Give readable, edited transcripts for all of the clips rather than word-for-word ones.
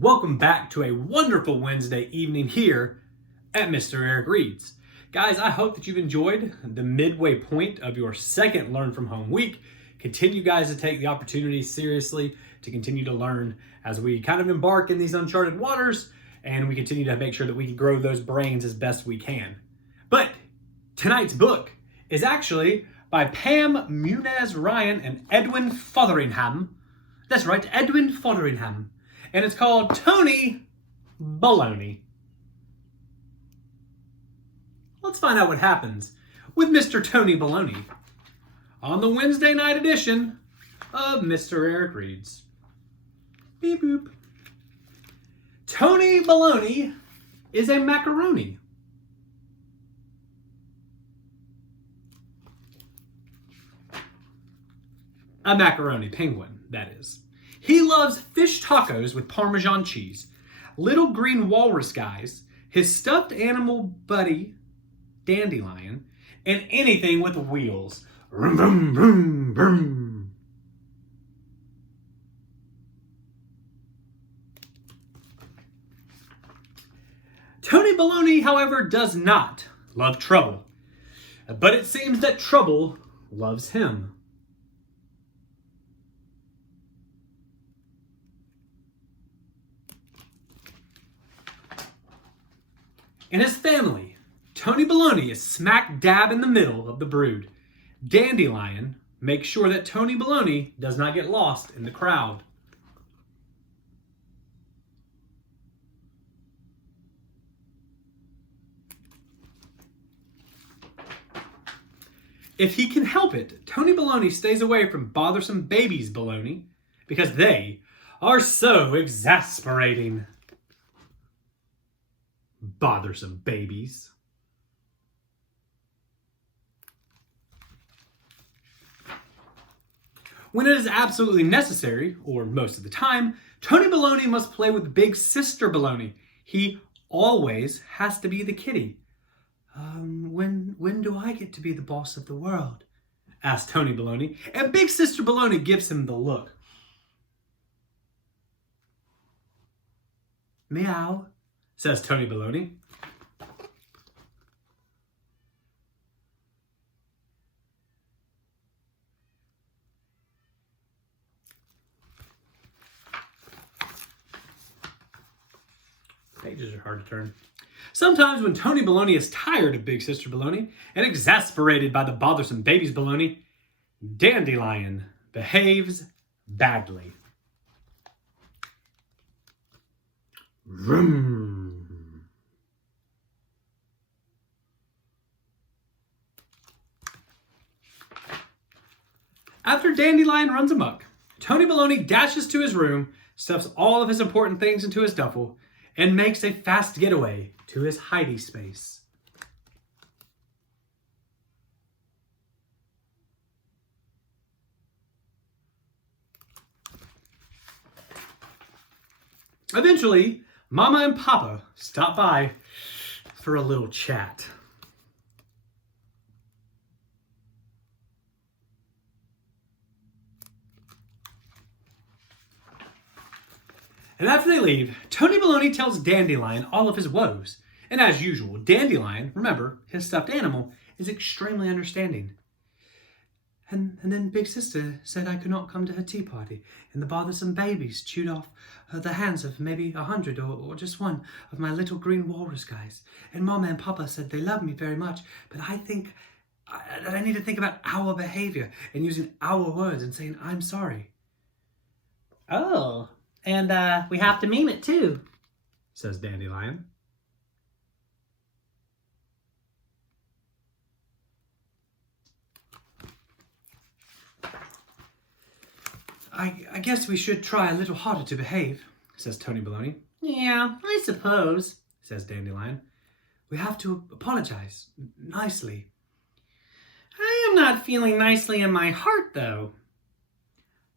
Welcome back to a wonderful Wednesday evening here at Mr. Eric Reads. Guys, I hope that you've enjoyed the midway point of your second Learn From Home week. Continue, guys, to take the opportunity seriously to continue to learn as we kind of embark in these uncharted waters, and we continue to make sure that we can grow those brains as best we can. But tonight's book is actually by Pam Muñoz Ryan and Edwin Fotheringham. That's right, Edwin Fotheringham. And it's called Tony Baloney. Let's find out what happens with Mr. Tony Baloney on the Wednesday night edition of Mr. Eric Reads. Beep boop. Tony Baloney is a macaroni. A macaroni penguin, that is. He loves fish tacos with Parmesan cheese, little green walrus guys, his stuffed animal buddy, Dandelion, and anything with wheels. Vroom, vroom, vroom, vroom. Tony Baloney, however, does not love trouble, but it seems that trouble loves him. In his family, Tony Baloney is smack dab in the middle of the brood. Dandelion makes sure that Tony Baloney does not get lost in the crowd. If he can help it, Tony Baloney stays away from bothersome babies Baloney because they are so exasperating. Bothersome babies. When it is absolutely necessary, or most of the time, Tony Baloney must play with big sister Baloney. He always has to be the kitty. When do I get to be the boss of the world? Asks Tony Baloney, and big sister Baloney gives him the look. Meow, says Tony Baloney. Pages are hard to turn. Sometimes when Tony Baloney is tired of Big Sister Baloney and exasperated by the bothersome babies Baloney, Dandelion behaves badly. Vroom. After Dandelion runs amok, Tony Baloney dashes to his room, stuffs all of his important things into his duffel, and makes a fast getaway to his hidey space. Eventually, Mama and Papa stop by for a little chat. And after they leave, Tony Baloney tells Dandelion all of his woes. And as usual, Dandelion, remember, his stuffed animal, is extremely understanding. And then Big Sister said I could not come to her tea party, and the bothersome babies chewed off the hands of maybe 100 or just one of my little green walrus guys. And Mama and Papa said they love me very much, but I think that I need to think about our behavior and using our words and saying I'm sorry. Oh, and we have to mean it too, says Dandelion. I guess we should try a little harder to behave, says Tony Baloney. Yeah, I suppose, says Dandelion. We have to apologize nicely. I am not feeling nicely in my heart, though.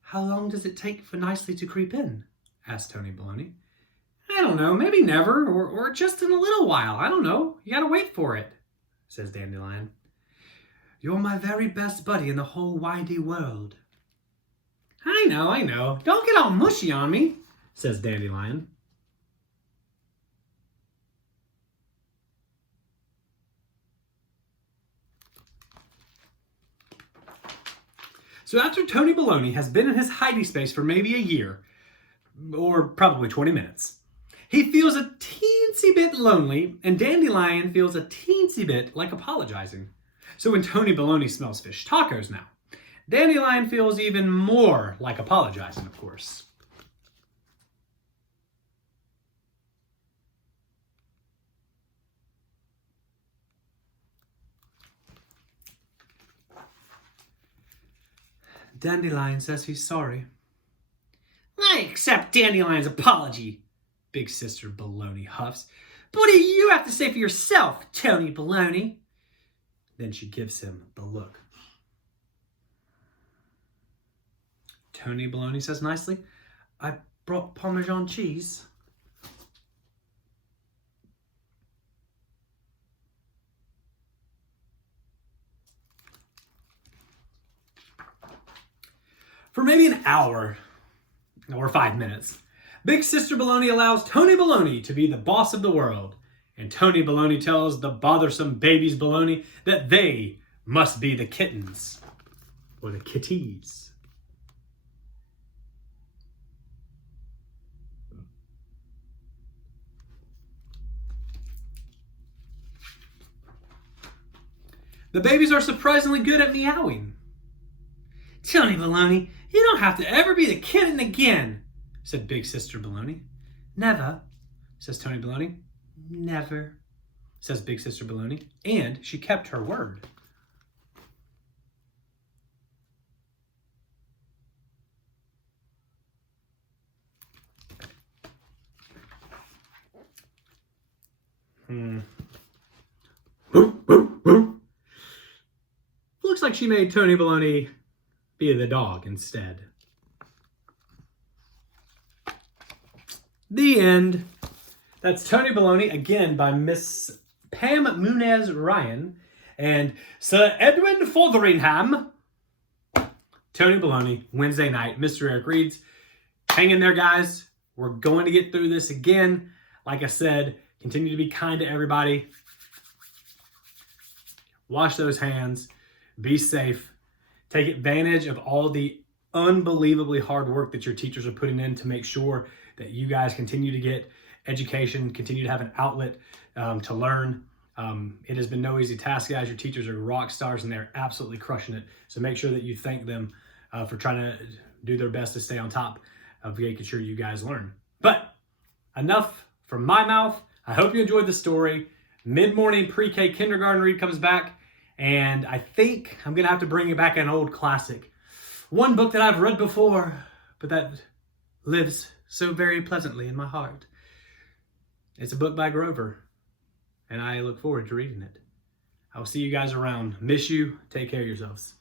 How long does it take for nicely to creep in? Asked Tony Baloney. I don't know, maybe never, or just in a little while. I don't know. You gotta wait for it, says Dandelion. You're my very best buddy in the whole widey world. I know. Don't get all mushy on me, says Dandelion. So after Tony Baloney has been in his hiding space for maybe a year, or probably 20 minutes, he feels a teensy bit lonely, and Dandelion feels a teensy bit like apologizing. So when Tony Baloney smells fish tacos now, Dandelion feels even more like apologizing, of course. Dandelion says he's sorry. I accept Dandelion's apology, Big Sister Baloney huffs. But what do you have to say for yourself, Tony Baloney? Then she gives him the look. Tony Baloney says nicely, I brought Parmesan cheese. For maybe an hour, or 5 minutes, Big Sister Baloney allows Tony Baloney to be the boss of the world. And Tony Baloney tells the bothersome babies Baloney that they must be the kittens, or the kitties. The babies are surprisingly good at meowing. Tony Baloney, you don't have to ever be the kitten again, said Big Sister Baloney. Never, says Tony Baloney. Never, says Big Sister Baloney. And she kept her word. Looks like she made Tony Baloney be the dog instead. The end. That's Tony Baloney, again by Miss Pam Muñoz Ryan and Sir Edwin Fotheringham. Tony Baloney, Wednesday night, Mr. Eric Reads. Hang in there, guys. We're going to get through this again. Like I said, continue to be kind to everybody. Wash those hands. Be safe. Take advantage of all the unbelievably hard work that your teachers are putting in to make sure that you guys continue to get education, continue to have an outlet to learn. It has been no easy task, guys. Your teachers are rock stars and they're absolutely crushing it. So make sure that you thank them for trying to do their best to stay on top of making sure you guys learn. But enough from my mouth. I hope you enjoyed the story. Mid-morning pre-K kindergarten read comes back. And I think I'm going to have to bring back an old classic. One book that I've read before, but that lives so very pleasantly in my heart. It's a book by Grover, and I look forward to reading it. I will see you guys around. Miss you. Take care of yourselves.